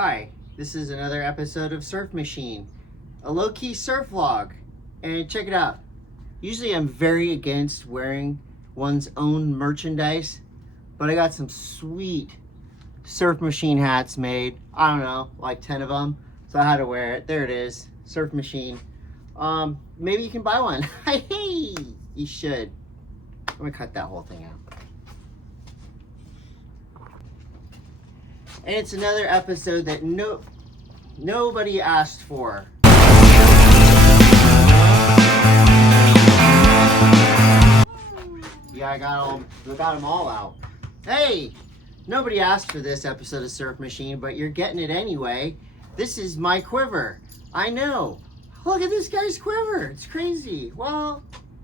Hi, this is another episode of Surf Machine, a low-key surf vlog. And check it out. Usually I'm very against wearing one's own merchandise, but I got some sweet Surf Machine hats made. I don't know, like 10 of them. So I had to wear it. There it is, Surf Machine. Maybe you can buy one. Hey, you should. I'm gonna cut that whole thing out. And it's another episode that nobody asked for. Yeah, I got them all out. Hey, nobody asked for this episode of Surf Machine, but you're getting it anyway. This is my quiver. I know. Look at this guy's quiver. It's crazy. Well,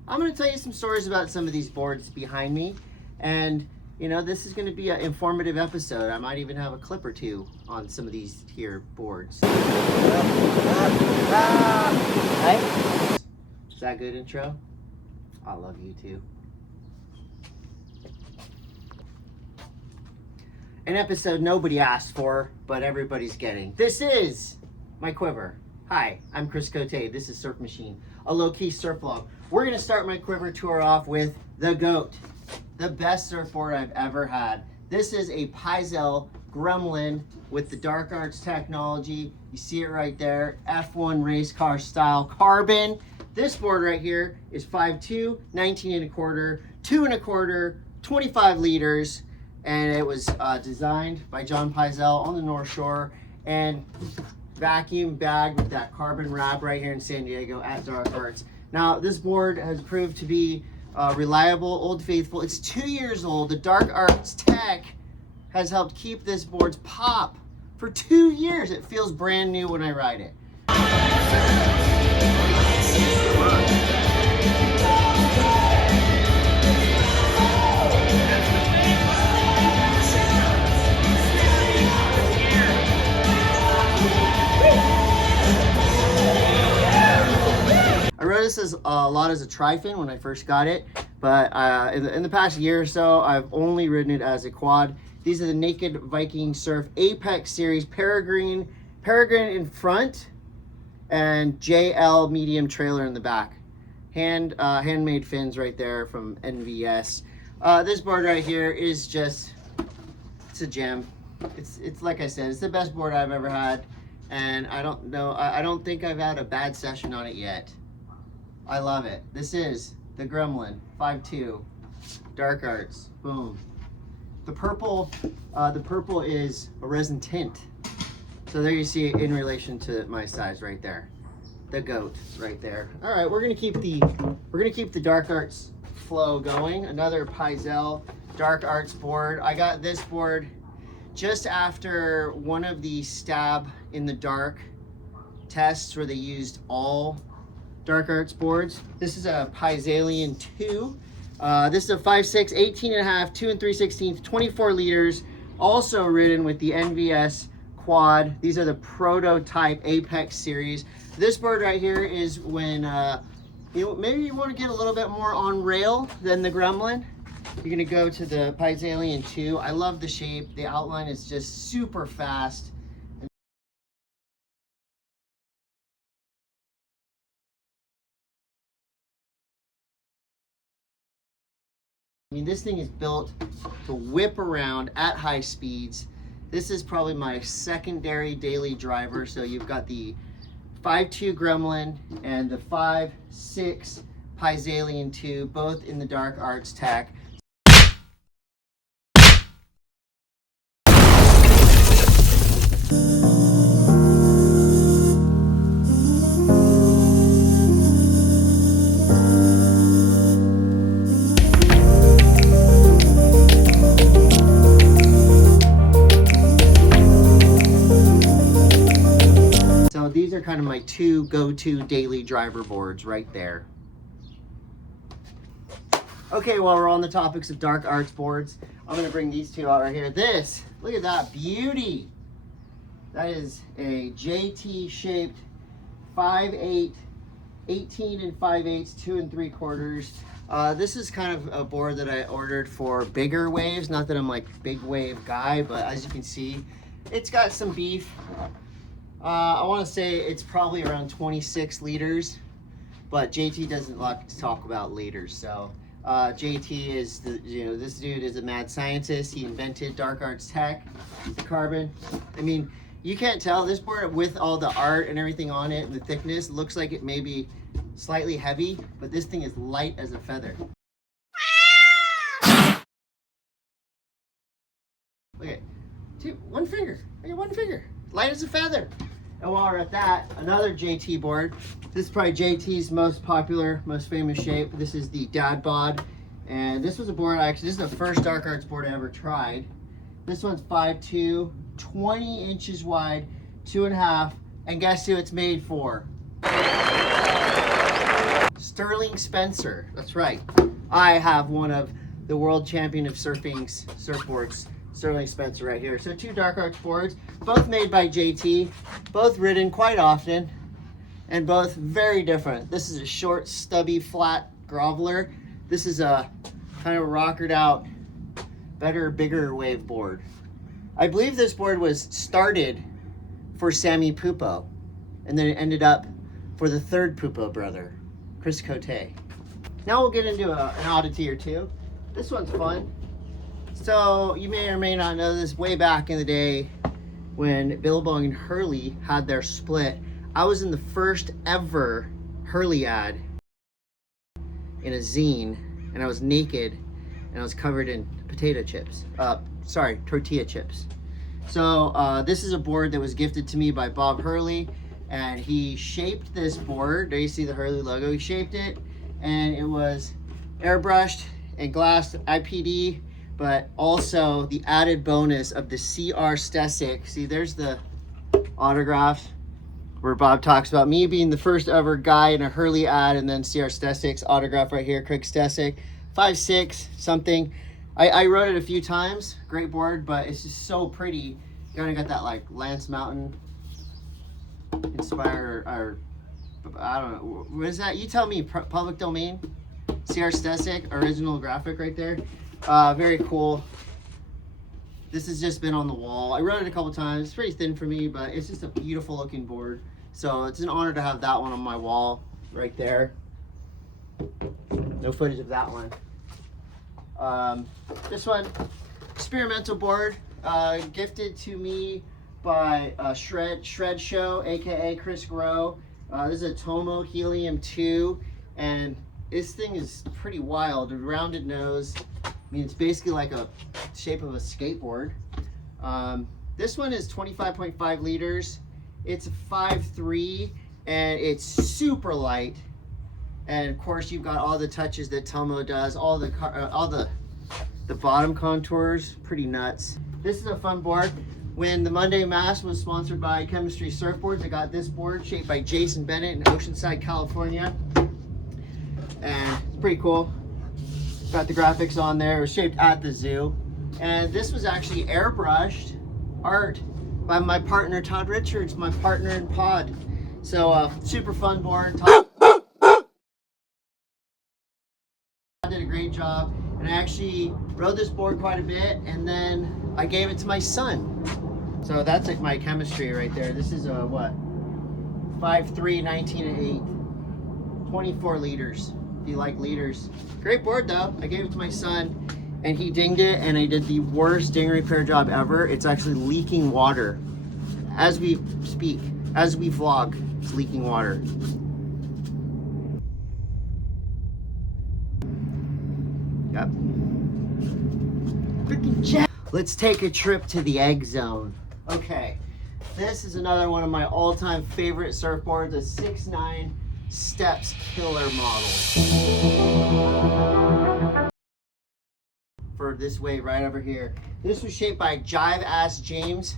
I'm going to tell you some stories about some of these boards behind me. And, you know, this is going to be an informative episode. I might even have a clip or two on some of these here boards. Is that a good intro? I love you too. An episode nobody asked for, but everybody's getting. This is my quiver. Hi, I'm Chris Coté. This is Surf Machine, a low-key surf vlog. We're gonna start my Quiver Tour off with the GOAT, the best surfboard I've ever had. This is a Paizel Gremlin with the Dark Arts technology. You see it right there, F1 race car style carbon. This board right here is 5'2", 19 1/4, 2 1/4, 25 liters. And it was designed by John Paizel on the North Shore and vacuum bagged with that carbon wrap right here in San Diego at Dark Arts. Now, this board has proved to be reliable, old faithful. It's 2 years old. The Dark Arts tech has helped keep this board's pop for 2 years. It feels brand new when I ride it. I rode this as a lot as a tri-fin when I first got it, but in the past year or so, I've only ridden it as a quad. These are the Naked Viking Surf Apex Series Peregrine in front and JL medium trailer in the back. Handmade fins right there from NVS. This board right here is just, it's a gem. It's like I said, it's the best board I've ever had, and I don't think I've had a bad session on it yet. I love it. This is the Gremlin 5'2", Dark Arts. Boom. The purple is a resin tint. So there you see it in relation to my size right there. The GOAT right there. All right, we're gonna keep the Dark Arts flow going. Another Paizel Dark Arts board. I got this board just after one of the stab in the dark tests where they used all Dark Arts boards. This is a Paizelian 2. This is a 5'6", 18 1/2, 2 3/16, 24 liters. Also ridden with the NVS quad. These are the prototype Apex series. This board right here is when maybe you want to get a little bit more on rail than the Gremlin. You're gonna go to the Paizelian 2. I love the shape. The outline is just super fast. I mean, this thing is built to whip around at high speeds. This is probably my secondary daily driver. So you've got the 5'2" Gremlin and the 5'6" Paizelian 2, both in the Dark Arts tech. These are kind of my two go-to daily driver boards right there. Okay, while we're on the topics of Dark Arts boards, I'm gonna bring these two out right here. Look at that beauty. That is a JT shaped 5'8", 18 5/8, 2 3/4. This is kind of a board that I ordered for bigger waves. Not that I'm like big wave guy, but as you can see, It's got some beef. I want to say it's probably around 26 liters, but JT doesn't like to talk about liters. So JT is this dude is a mad scientist. He invented dark arts tech, the carbon. I mean, you can't tell this board with all the art and everything on it and the thickness looks like it may be slightly heavy, but this thing is light as a feather. Look at one finger. Look at one finger. Light as a feather. And while we're at that, another JT board. This is probably JT's most popular, most famous shape. This is the Dad Bod. And this was a board, this is the first dark arts board I ever tried. This one's 5'2", 20 inches wide, 2.5. And guess who it's made for? Sterling Spencer. That's right. I have one of the world champion of surfing's surfboards, Sterling Spencer right here. So two dark arts boards, both made by JT, both ridden quite often, and both very different. This is a short, stubby, flat groveler. This is a kind of rockered out, better, bigger wave board. I believe this board was started for Sammy Pupo, and then it ended up for the third Pupo brother, Chris Coté. Now we'll get into an oddity or two. This one's fun. So you may or may not know this, way back in the day when Billabong and Hurley had their split, I was in the first ever Hurley ad in a zine, and I was naked and I was covered in tortilla chips. So this is a board that was gifted to me by Bob Hurley, and he shaped this board. There you see the Hurley logo. He shaped it, and it was airbrushed and glassed IPD, but also the added bonus of the CR Stesic. See, there's the autograph where Bob talks about me being the first ever guy in a Hurley ad, and then CR Stesic's autograph right here, Craig Stesic, 5'6", something. I rode it a few times, great board, but it's just so pretty. You kind of got that like Lance Mountain inspired, or I don't know, what is that? You tell me, public domain, CR Stesic, original graphic right there. Very cool. This has just been on the wall. I rode it a couple times. It's pretty thin for me, but it's just a beautiful looking board. So it's an honor to have that one on my wall right there. No footage of that one. This one, experimental board, gifted to me by Shred Show, aka Chris Grow. This is a Tomo Helium 2, and this thing is pretty wild. A rounded nose. I mean, it's basically like a shape of a skateboard. This one is 25.5 liters. It's 5'3", and it's super light. And of course, you've got all the touches that Tomo does, all the bottom contours, pretty nuts. This is a fun board. When the Monday Mass was sponsored by Chemistry Surfboards, I got this board shaped by Jason Bennett in Oceanside, California. And it's pretty cool. Got the graphics on there. It was shaped at the zoo. And this was actually airbrushed art by my partner, Todd Richards, my partner in pod. So super fun board. Todd did a great job. And I actually rode this board quite a bit, and then I gave it to my son. So that's like my chemistry right there. This is a what? 5'3", 19.8, 24 liters. If you like liters. Great board though. I gave it to my son, and he dinged it, and I did the worst ding repair job ever. It's actually leaking water. As we speak, as we vlog, it's leaking water. Yep. Freaking jet. Let's take a trip to the egg zone. Okay, this is another one of my all-time favorite surfboards, a 6'9" Steps Killer model. For this wave right over here. This was shaped by Jive Ass James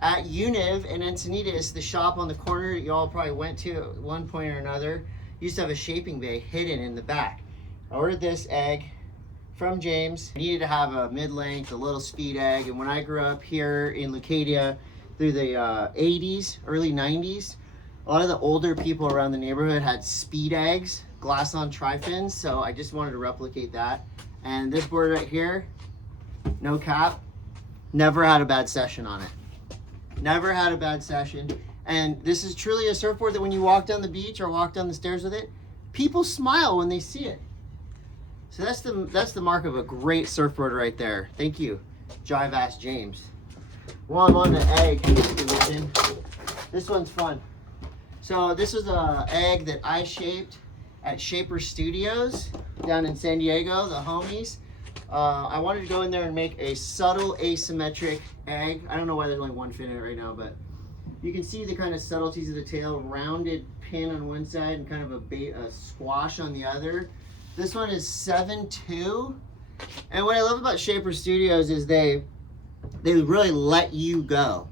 at Univ in Encinitas, the shop on the corner that you all probably went to at one point or another. Used to have a shaping bay hidden in the back. I ordered this egg from James. I needed to have a mid-length, a little speed egg, and when I grew up here in Leucadia through the 80s, early 90s, a lot of the older people around the neighborhood had speed eggs, glass on tri-fins, so I just wanted to replicate that. And this board right here, no cap, never had a bad session on it. Never had a bad session. And this is truly a surfboard that when you walk down the beach or walk down the stairs with it, people smile when they see it. So that's the mark of a great surfboard right there. Thank you, Jive Ass James. While I'm on the egg position, this one's fun. So this is a egg that I shaped at Shaper Studios down in San Diego, the homies. I wanted to go in there and make a subtle asymmetric egg. I don't know why there's only one fin in it right now, but you can see the kind of subtleties of the tail, rounded pin on one side and kind of a squash on the other. This one is 7.2. And what I love about Shaper Studios is they really let you go.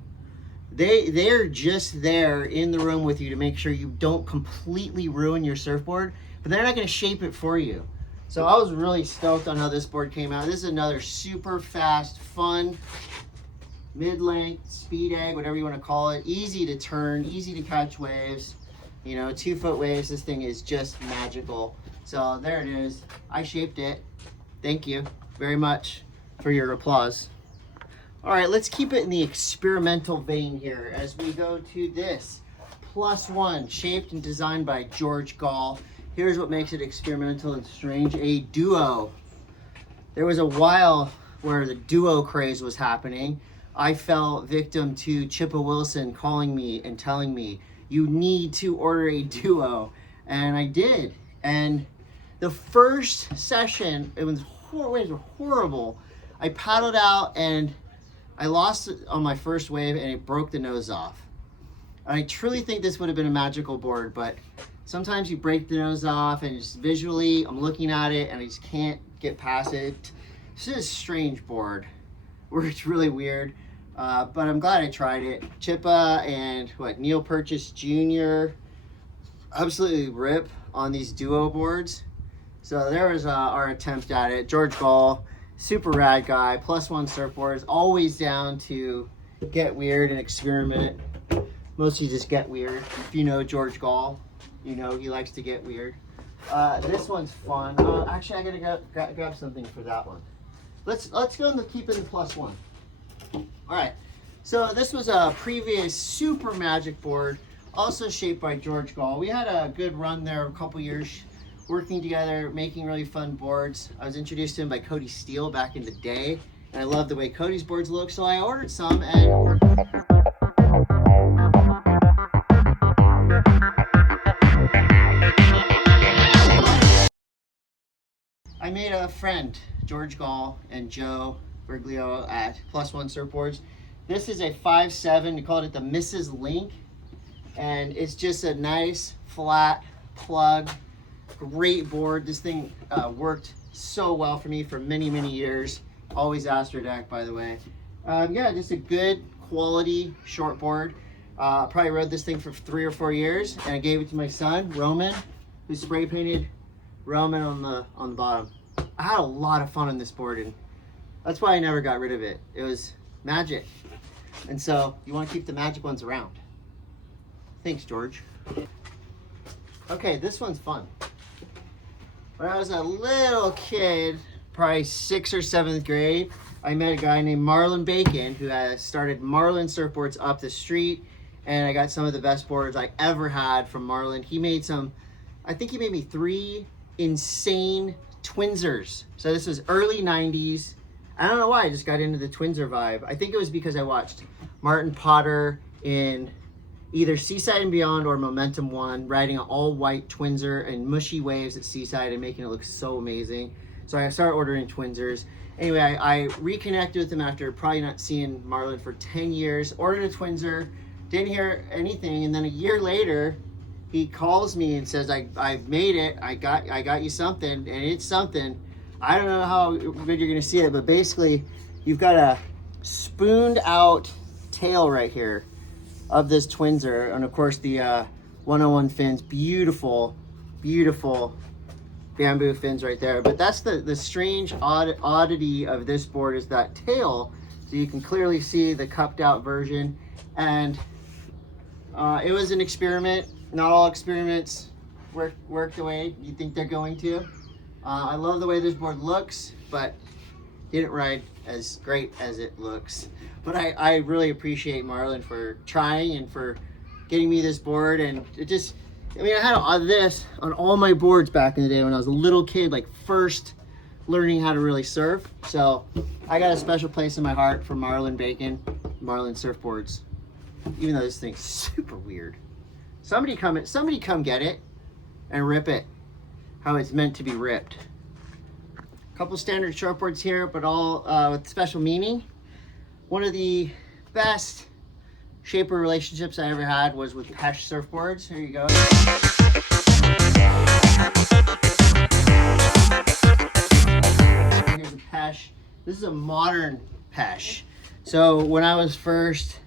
They're just there in the room with you to make sure you don't completely ruin your surfboard, but they're not going to shape it for you. So I was really stoked on how this board came out. This is another super fast, fun, mid-length, speed egg, whatever you want to call it. Easy to turn, easy to catch waves. You know, 2-foot waves. This thing is just magical. So there it is. I shaped it. Thank you very much for your applause. All right, let's keep it in the experimental vein here as we go to this +1, shaped and designed by George Gall. Here's what makes it experimental and strange: a duo. There was a while where the duo craze was happening. I fell victim to Chippa Wilson calling me and telling me, you need to order a duo. And I did. And the first session, waves were horrible. I paddled out and I lost it on my first wave and it broke the nose off. And I truly think this would have been a magical board, but sometimes you break the nose off and just visually, I'm looking at it and I just can't get past it. This is a strange board. It's really weird, but I'm glad I tried it. Chippa and Neil Purchase Jr. absolutely rip on these duo boards. So there was our attempt at it. George Gall, super rad guy, +1 surfboards, always down to get weird and experiment. Mostly just get weird. If you know George Gall, you know he likes to get weird. This one's fun. Actually, I gotta grab something for that one. Let's go and keep it in +1. All right. So this was a previous super magic board, also shaped by George Gall. We had a good run there, a couple years working together, making really fun boards. I was introduced to him by Cody Steele back in the day, and I love the way Cody's boards look, so I ordered some and I made a friend, George Gall and Joe Berglio at +1 Surfboards. This is a 5.7, we called it the Mrs. Link, and it's just a nice flat plug, great board. This thing worked so well for me for many, many years. Always Astrodeck, by the way. Yeah, just a good quality short board. Probably rode this thing for 3 or 4 years, and I gave it to my son, Roman, who spray painted Roman on the bottom. I had a lot of fun on this board, and that's why I never got rid of it. It was magic. And so you want to keep the magic ones around. Thanks, George. Okay, this one's fun. When I was a little kid, probably 6th or 7th grade, I met a guy named Marlon Bacon who has started Marlon Surfboards up the street, and I got some of the best boards I ever had from Marlon. He made some, I think he made me 3 insane Twinsers. So this was early 90s. I don't know why I just got into the Twinser vibe. I think it was because I watched Martin Potter in either Seaside and Beyond or Momentum 1 riding an all-white Twinser and mushy waves at Seaside and making it look so amazing. So I started ordering Twinsers. Anyway, I reconnected with him after probably not seeing Marlon for 10 years, ordered a Twinser, didn't hear anything, and then a year later, he calls me and says, I've made it, I got you something, and it's something. I don't know how good you're gonna see it, but basically, you've got a spooned out tail right here of this Twinser, and of course the 101 fins, beautiful, beautiful bamboo fins right there. But that's the strange oddity of this board is that tail, so you can clearly see the cupped out version. And it was an experiment. Not all experiments work the way you think they're going to. I love the way this board looks, but didn't ride as great as it looks. But I really appreciate Marlon for trying and for getting me this board. And it just, I mean, I had this on all my boards back in the day when I was a little kid, like first learning how to really surf. So I got a special place in my heart for Marlon Bacon, Marlon surfboards, even though this thing's super weird. Somebody come get it and rip it how it's meant to be ripped. A couple standard shortboards here, but all with special meaning. One of the best shaper relationships I ever had was with Pesh surfboards. Here you go. Here's a Pesh. This is a modern Pesh. So when I was first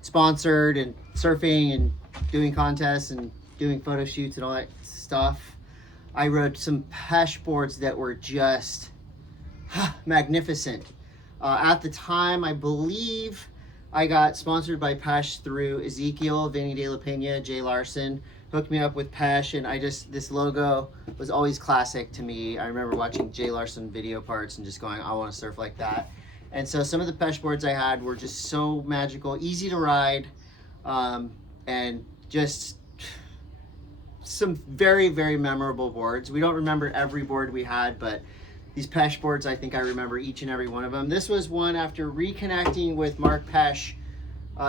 sponsored and surfing and doing contests and doing photo shoots and all that stuff, I rode some Pesh boards that were just magnificent. At the time, I believe I got sponsored by Pesh through Ezekiel, Vinny De La Pena, Jay Larson hooked me up with Pesh, and this logo was always classic to me. I remember watching Jay Larson video parts and just going, I want to surf like that. And so some of the Pesh boards I had were just so magical, easy to ride, and just some very, very memorable boards. We don't remember every board we had, but these Pesh boards, I think I remember each and every one of them. This was one after reconnecting with Mark Pesh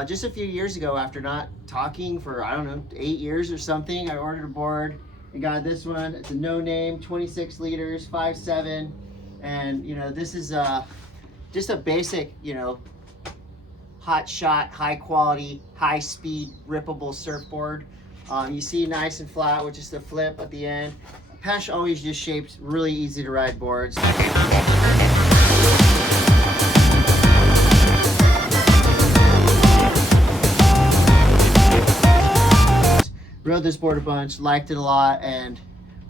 just a few years ago after not talking for, I don't know, 8 years or something. I ordered a board and got this one. It's a no name, 26 liters, 5'7". And, you know, this is just a basic, you know, hot shot, high quality, high speed, rippable surfboard. You see nice and flat with just a flip at the end. Pesh always just shaped really easy to ride boards. Rode this board a bunch, liked it a lot, and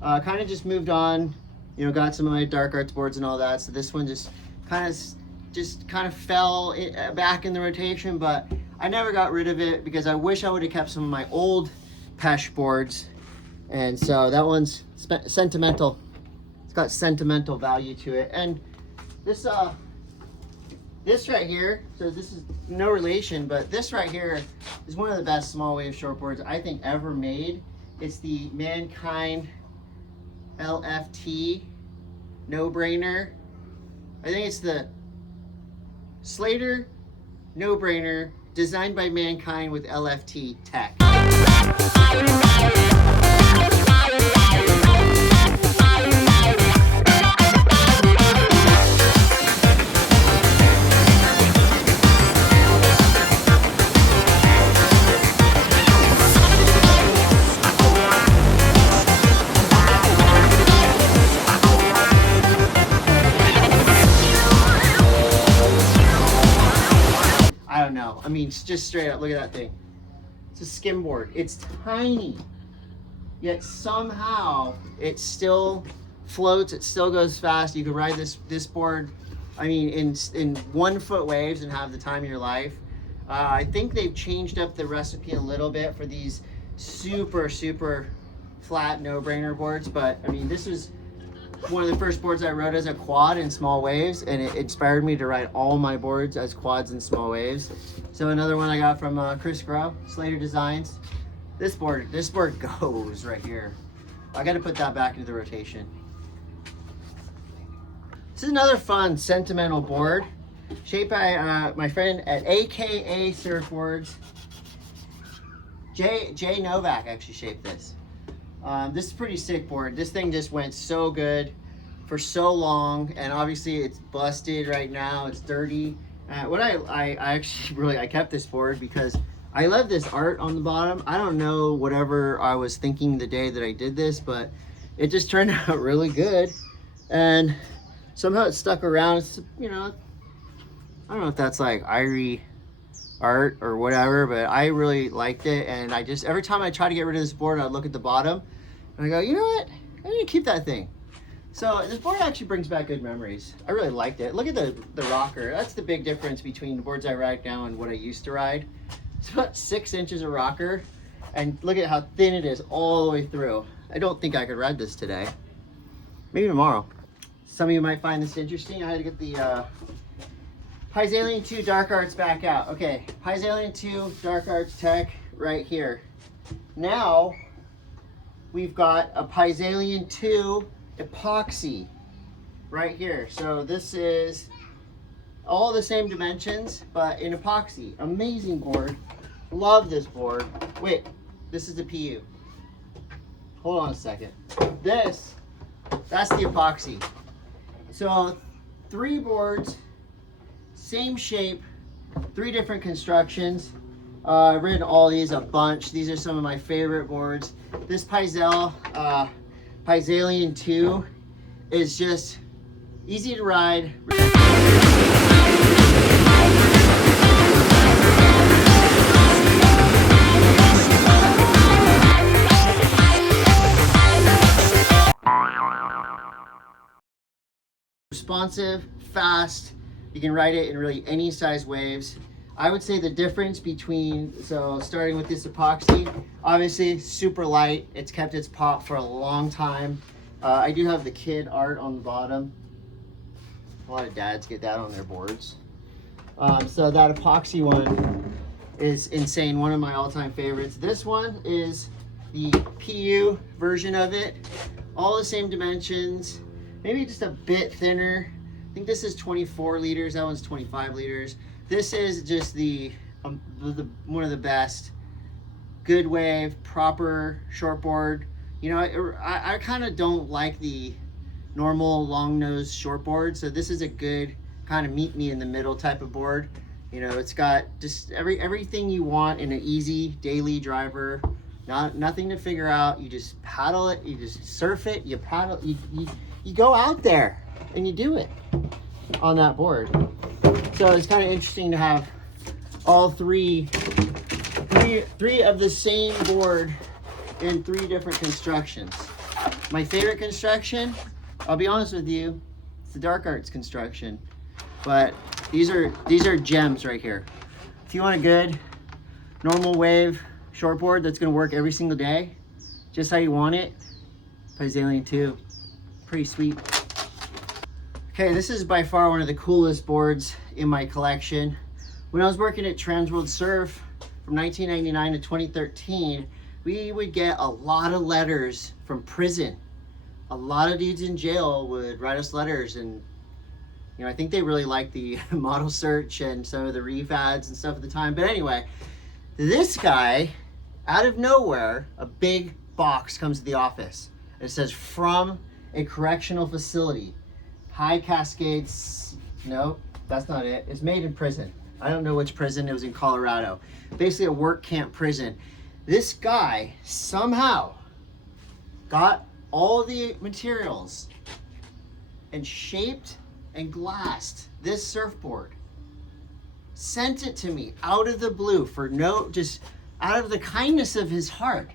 kind of just moved on. You know, got some of my dark arts boards and all that. So this one just kind of fell back in the rotation, but I never got rid of it because I wish I would have kept some of my old Pesh boards. And so that one's sentimental. It's got sentimental value to it. And this right here, so this is no relation, but this right here is one of the best small wave shortboards I think ever made. It's the MACHINE LFT No Brainer. I think it's the Slater No Brainer, designed by MACHINE with LFT tech. I don't know. I mean, just straight up, look at that thing. It's a skimboard. It's tiny, yet somehow it still floats. It still goes fast. You can ride this board, I mean, in 1 foot waves and have the time of your life. I think they've changed up the recipe a little bit for these super, super flat no-brainer boards. But I mean, this was one of the first boards I rode as a quad in small waves, and it inspired me to ride all my boards as quads in small waves. So another one I got from Chris Coté, Slater Designs. This board goes right here. I got to put that back into the rotation. This is another fun sentimental board, shaped by my friend at AKA Surfboards. Jay Novak actually shaped this. This is a pretty sick board. This thing just went so good for so long, and obviously it's busted right now. It's dirty. What I actually really, I kept this board because I love this art on the bottom. I don't know whatever I was thinking the day that I did this, but it just turned out really good, and somehow it stuck around. It's, you know, I don't know if that's like Irie art or whatever, but I really liked it. And I just, every time I try to get rid of this board, I'd look at the bottom and I go, you know what, I need to keep that thing. So this board actually brings back good memories. I really liked it. Look at the rocker. That's the big difference between the boards I ride now and what I used to ride. It's about 6 inches of rocker, and look at how thin it is all the way through. I don't think I could ride this today. Maybe tomorrow. Some of you might find this interesting. I had to get the Alien 2 Dark Arts back out. Okay, Alien 2 Dark Arts tech right here. Now we've got a Alien 2 epoxy right here. So this is all the same dimensions, but in epoxy. Amazing board. Love this board. Wait, this is the PU. Hold on a second. That's the epoxy. So 3 boards, same shape, 3 different constructions. I've ridden all these a bunch. These are some of my favorite boards. This Alien 2 is just easy to ride. Responsive, fast. You can ride it in really any size waves. I would say the difference between, so starting with this epoxy, obviously super light. It's kept its pop for a long time. I do have the kid art on the bottom. A lot of dads get that on their boards. So that epoxy one is insane. One of my all-time favorites. This one is the PU version of it. All the same dimensions. Maybe just a bit thinner. I think this is 24 liters. That one's 25 liters. This is just the one of the best. Good wave, proper shortboard. You know, I kind of don't like the normal long nose shortboard. So this is a good kind of meet me in the middle type of board. You know, it's got just everything you want in an easy daily driver. Nothing to figure out. You just paddle it. You just surf it. You paddle. You go out there and you do it on that board. So it's kind of interesting to have all three of the same board in 3 different constructions. My favorite construction, I'll be honest with you, it's the Dark Arts construction. But these are gems right here. If you want a good normal wave shortboard that's gonna work every single day, just how you want it, Alien 2. Pretty sweet. Okay, this is by far one of the coolest boards in my collection. When I was working at Transworld Surf from 1999 to 2013, we would get a lot of letters from prison. A lot of dudes in jail would write us letters, and you know, I think they really liked the model search and some of the reef ads and stuff at the time. But anyway, this guy, out of nowhere, a big box comes to the office. It says, from a correctional facility. High Cascades, no, that's not it. It's made in prison. I don't know which prison. It was in Colorado. Basically a work camp prison. This guy somehow got all the materials and shaped and glassed this surfboard. Sent it to me out of the blue for just out of the kindness of his heart.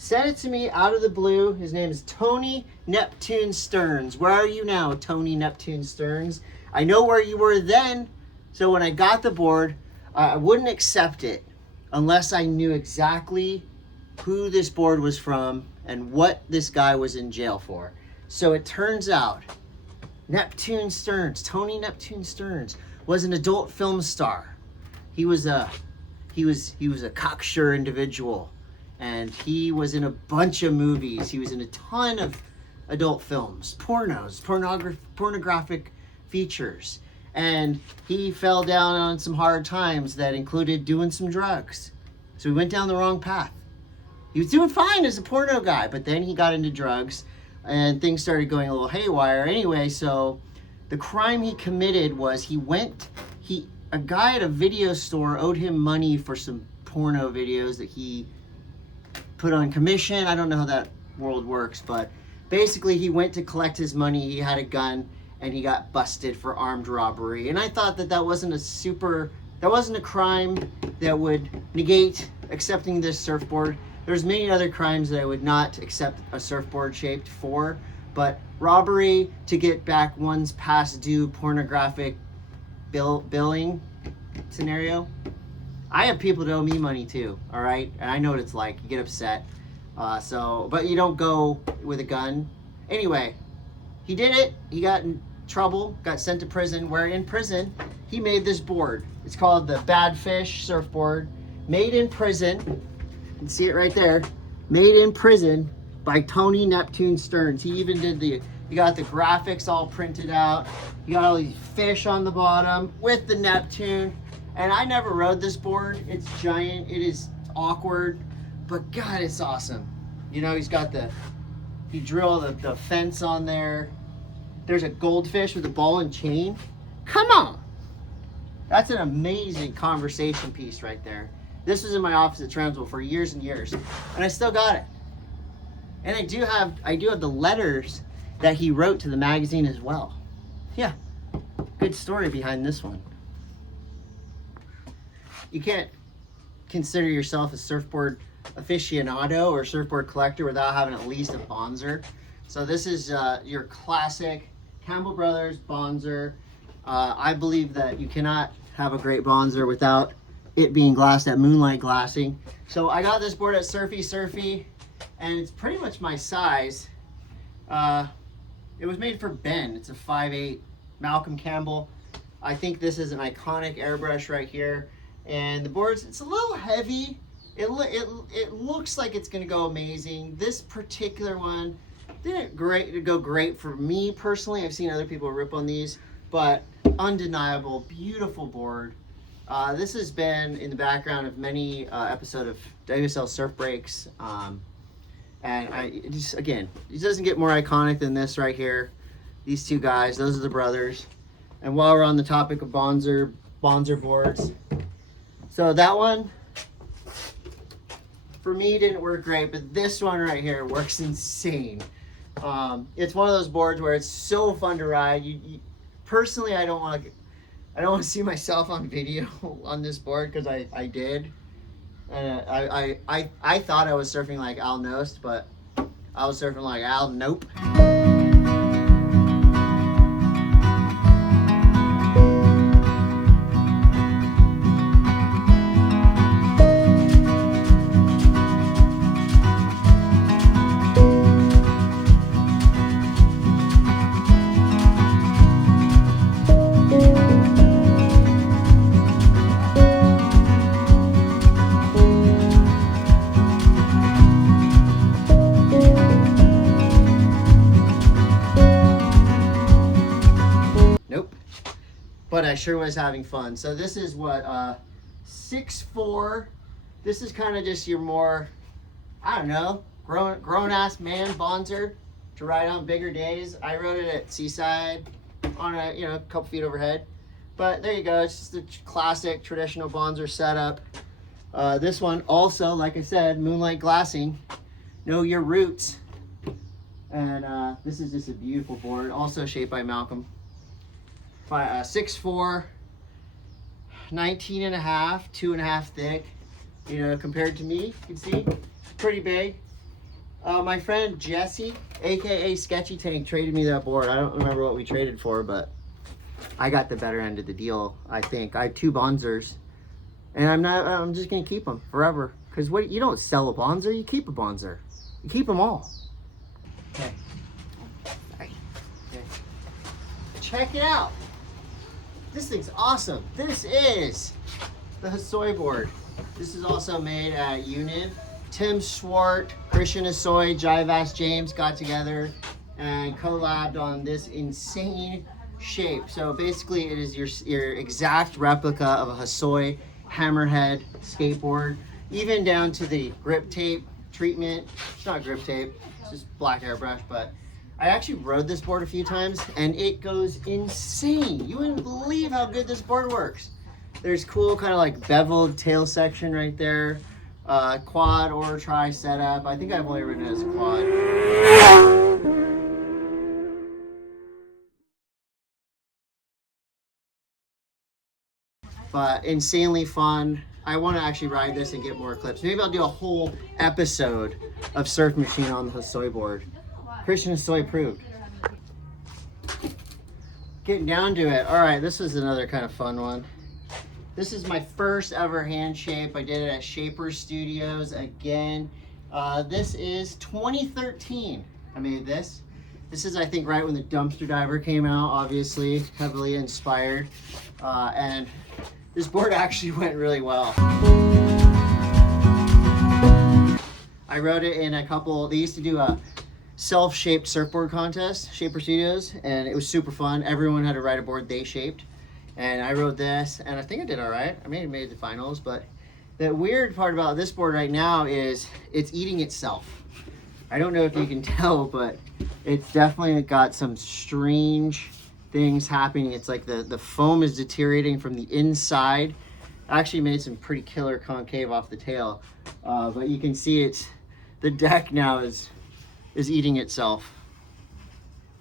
Sent it to me out of the blue. His name is Tony Neptune Stearns. Where are you now, Tony Neptune Stearns? I know where you were then. So when I got the board, I wouldn't accept it unless I knew exactly who this board was from and what this guy was in jail for. So it turns out Neptune Stearns, Tony Neptune Stearns, was an adult film star. He was a cocksure individual. And he was in a bunch of movies. He was in a ton of adult films, pornographic features. And he fell down on some hard times that included doing some drugs. So he went down the wrong path. He was doing fine as a porno guy, but then he got into drugs and things started going a little haywire. Anyway, so the crime he committed was a guy at a video store owed him money for some porno videos that he put on commission. I don't know how that world works, but basically he went to collect his money. He had a gun and he got busted for armed robbery. And I thought that wasn't a crime that would negate accepting this surfboard. There's many other crimes that I would not accept a surfboard shaped for, but robbery to get back one's past due pornographic billing scenario. I have people that owe me money too, all right? And I know what it's like. You get upset. But you don't go with a gun. Anyway, he did it. He got in trouble, got sent to prison, where in prison, he made this board. It's called the Bad Fish surfboard, made in prison. You can see it right there. Made in prison by Tony Neptune Stearns. He even did you got the graphics all printed out. You got all these fish on the bottom with the Neptune. And I never rode this board. It's giant, it is awkward, but God, it's awesome. You know, he drilled the fence on there. There's a goldfish with a ball and chain. Come on. That's an amazing conversation piece right there. This was in my office at Transworld for years and years, and I still got it. And I do have the letters that he wrote to the magazine as well. Yeah, good story behind this one. You can't consider yourself a surfboard aficionado or surfboard collector without having at least a Bonzer. So this is your classic Campbell Brothers Bonzer. I believe that you cannot have a great Bonzer without it being glassed at Moonlight Glassing. So I got this board at Surfy, and it's pretty much my size. It was made for Ben. It's a 5'8" Malcolm Campbell. I think this is an iconic airbrush right here. And the board's, it's a little heavy. It looks like it's gonna go amazing. This particular one didn't go great for me personally. I've seen other people rip on these, but undeniable, beautiful board. This has been in the background of many episodes of WSL Surf Breaks. And it doesn't get more iconic than this right here. These two guys, those are the brothers. And while we're on the topic of Bonzer boards, so that one, for me, didn't work great, but this one right here works insane. It's one of those boards where it's so fun to ride. Personally, I don't want to see myself on video on this board, because I did. And I thought I was surfing like Al Nost, but I was surfing like Al Nope. But I sure was having fun. So this is what, 6'4". This is kind of just your more, I don't know, grown-ass man Bonzer to ride on bigger days. I rode it at Seaside on a couple feet overhead. But there you go, it's just a classic traditional Bonzer setup. This one also, like I said, Moonlight Glassing. Know your roots. And this is just a beautiful board, also shaped by Malcolm. 6'4", 19 and a half, 2.5 thick. You know, compared to me, you can see, pretty big. My friend Jesse, aka Sketchy Tank, traded me that board. I don't remember what we traded for, but I got the better end of the deal, I think. I have 2 Bonzers, and I'm just gonna keep them forever. Cause you don't sell a Bonzer, you keep a Bonzer. You keep them all. Okay. Okay. Check it out. This thing's awesome. This is the Hosoi board. This is also made at Univ. Tim Swart, Christian Hosoi, Jivass James got together and collabed on this insane shape. So basically it is your exact replica of a Hosoi hammerhead skateboard, even down to the grip tape treatment. It's not grip tape, it's just black airbrush, but I actually rode this board a few times and it goes insane. You wouldn't believe how good this board works. There's cool kind of like beveled tail section right there. Quad or tri setup. I think I've only ridden it as a quad. But insanely fun. I want to actually ride this and get more clips. Maybe I'll do a whole episode of Surf Machine on the Hosoi board. Christian Hosoi approved. Getting down to it. All right, this is another kind of fun one. This is my first ever hand shape. I did it at Shaper Studios again. This is 2013. I made this. This is, I think, right when the dumpster diver came out, obviously, heavily inspired. And this board actually went really well. I rode it in a couple, they used to do a self-shaped surfboard contest, Shaper Studios, and it was super fun. Everyone had to ride a board they shaped. And I rode this, and I think I did all right. I may have made the finals, but the weird part about this board right now is it's eating itself. I don't know if you can tell, but it's definitely got some strange things happening. It's like the foam is deteriorating from the inside. I actually made some pretty killer concave off the tail, but you can see the deck now is eating itself.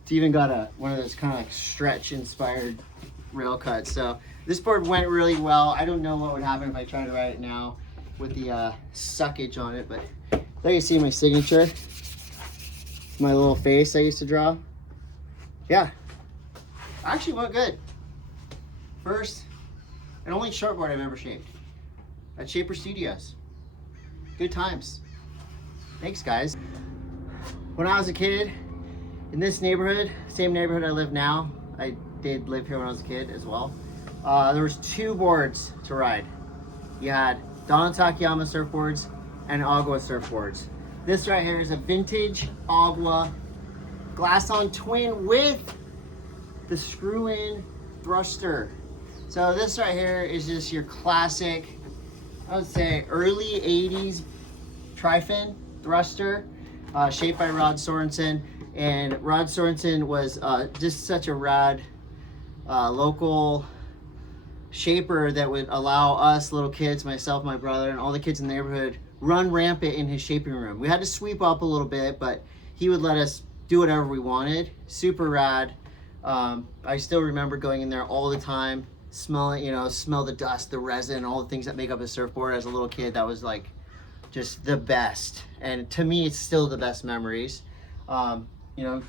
It's even got one of those kind of like stretch inspired rail cuts. So this board went really well. I don't know what would happen if I tried to ride it now with the suckage on it, but there you see my signature. My little face I used to draw. Yeah, actually went good. First and only shortboard I've ever shaped at Shaper Studios. Good times. Thanks, guys. When I was a kid in this neighborhood, same neighborhood I live now, I did live here when I was a kid as well. There was 2 boards to ride. You had Donald Takayama surfboards and Agua surfboards. This right here is a vintage Agua glass-on twin with the screw-in thruster. So this right here is just your classic, I would say early 80s tri-fin thruster, shaped by Rod Sorensen. And Rod Sorensen was just such a rad local shaper that would allow us little kids, myself, my brother, and all the kids in the neighborhood run rampant in his shaping room. We had to sweep up a little bit, but he would let us do whatever we wanted. Super rad. I still remember going in there all the time, smelling, smell the dust, the resin, all the things that make up a surfboard. As a little kid, that was like just the best. And to me, it's still the best memories.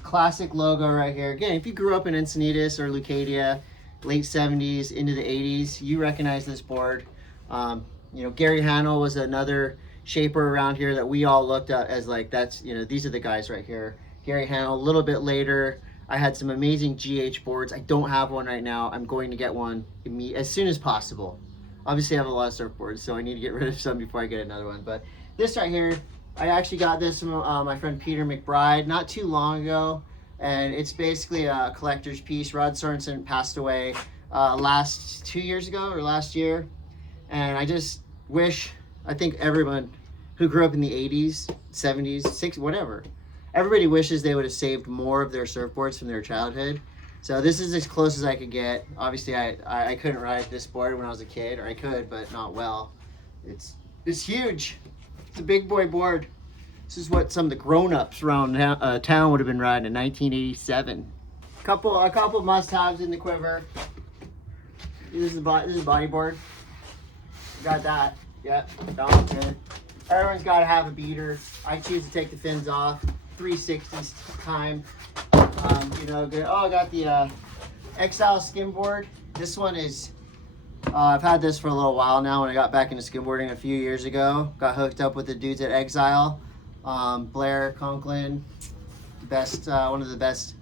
Classic logo right here. Again, if you grew up in Encinitas or Leucadia, late 70s into the 80s, you recognize this board. Gary Hanel was another shaper around here that we all looked at as like, these are the guys right here. Gary Hanel. A little bit later, I had some amazing GH boards. I don't have one right now. I'm going to get one as soon as possible. Obviously, I have a lot of surfboards, so I need to get rid of some before I get another one. But this right here, I actually got this from my friend Peter McBride not too long ago, and it's basically a collector's piece. Rod Sorensen passed away last 2 years ago or last year, and I just wish, I think everyone who grew up in the 80s, 70s, 60s, whatever, everybody wishes they would have saved more of their surfboards from their childhood. So this is as close as I could get. Obviously, I couldn't ride this board when I was a kid, or I could, but not well. It's huge. It's a big boy board. This is what some of the grown-ups around town would have been riding in 1987. A couple must-haves in the Quiver. This is a bodyboard. Got that. Yep, that one's good. Everyone's got to have a beater. I choose to take the fins off. 360s time. Good. Oh, I got the Exile Skimboard. This one is, I've had this for a little while now. When I got back into skimboarding a few years ago, got hooked up with the dudes at Exile. Blair Conklin, one of the best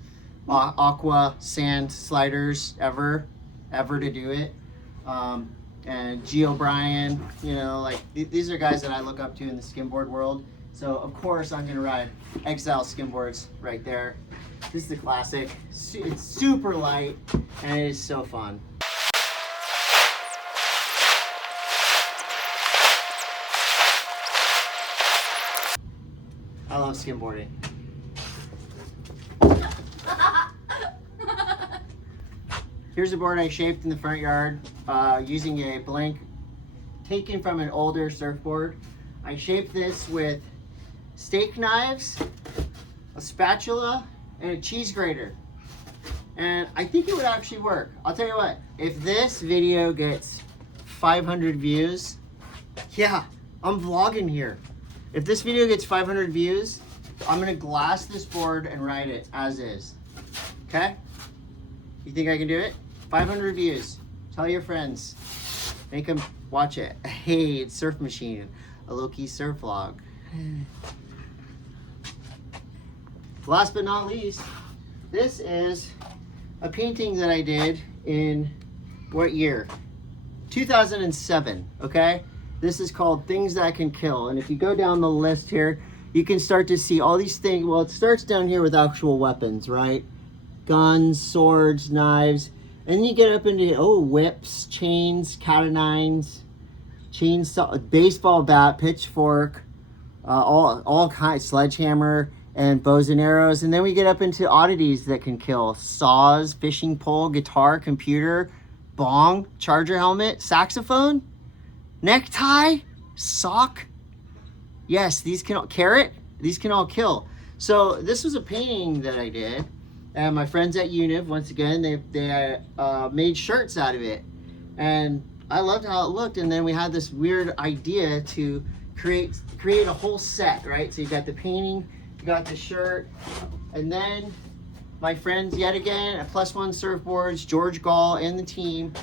aqua sand sliders ever to do it. And G. O'Brien, these are guys that I look up to in the skimboard world. So of course I'm gonna ride Exile Skimboards right there. This is the classic. It's super light and it is so fun. I love skimboarding. Here's a board I shaped in the front yard using a blank taken from an older surfboard. I shaped this with steak knives, a spatula, and a cheese grater. And I think it would actually work. I'll tell you what, if this video gets 500 views, yeah, I'm vlogging here. If this video gets 500 views, I'm gonna glass this board and ride it as is. Okay? You think I can do it? 500 views. Tell your friends. Make them watch it. Hey, it's Surf Machine, a low-key surf vlog. Last but not least, This is a painting that I did in what year? 2007, okay? This is called Things That Can Kill. And if you go down the list here, you can start to see all these things. Well, it starts down here with actual weapons, right? Guns, swords, knives. And then you get up into, oh, whips, chains, cat o' nines, chainsaw, baseball bat, pitchfork, all kinds, sledgehammer, and bows and arrows. And then we get up into oddities that can kill. Saws, fishing pole, guitar, computer, bong, charger helmet, saxophone, necktie, sock. Yes, these can all, carrot, these can all kill. So this was a painting that I did. And my friends at Univ, once again, they made shirts out of it. And I loved how it looked. And then we had this weird idea to create a whole set, right? So you got the painting, you got the shirt, and then my friends, yet again, at Plus One Surfboards, George Gall and the team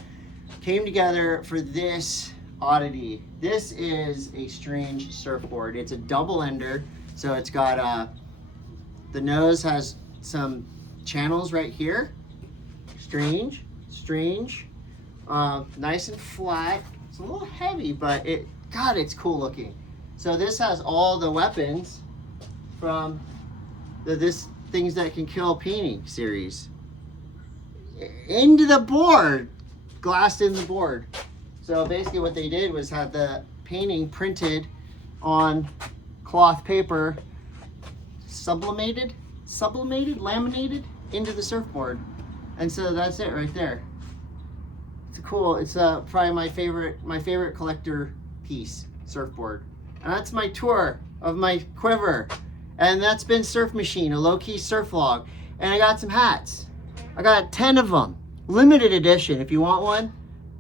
came together for this oddity. This is a strange surfboard. It's a double ender, so it's got the nose has some channels right here. Strange, nice and flat. It's a little heavy, but God, it's cool looking. So this has all the weapons from this Things That Can Kill painting series into the board, glassed in the board. So basically what they did was have the painting printed on cloth paper, sublimated, laminated into the surfboard. And so that's it right there. It's cool. It's probably my favorite collector piece, surfboard. And that's my tour of my Quiver. And that's been Surf Machine, a low-key surf vlog. And I got some hats. I got 10 of them. Limited edition. If you want one,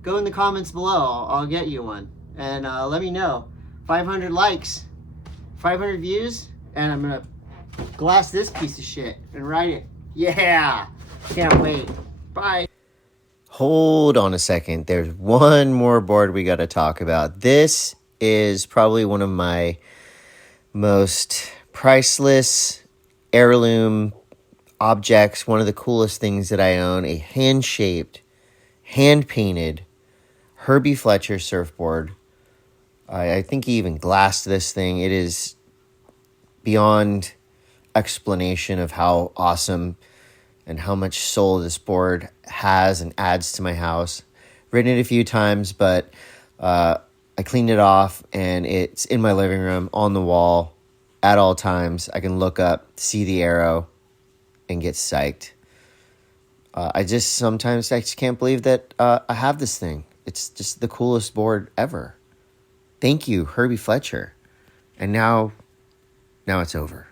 go in the comments below. I'll get you one. And let me know. 500 likes, 500 views, and I'm going to glass this piece of shit and write it. Yeah. Can't wait. Bye. Hold on a second. There's one more board we got to talk about. This is probably one of my most priceless heirloom objects, one of the coolest things that I own, a hand-shaped, hand-painted Herbie Fletcher surfboard. I think he even glassed this thing. It is beyond explanation of how awesome and how much soul this board has and adds to my house. Ridden it a few times, but I cleaned it off, and it's in my living room on the wall at all times. I can look up, see the arrow, and get psyched. I just can't believe that I have this thing. It's just the coolest board ever. Thank you, Herbie Fletcher. And now it's over.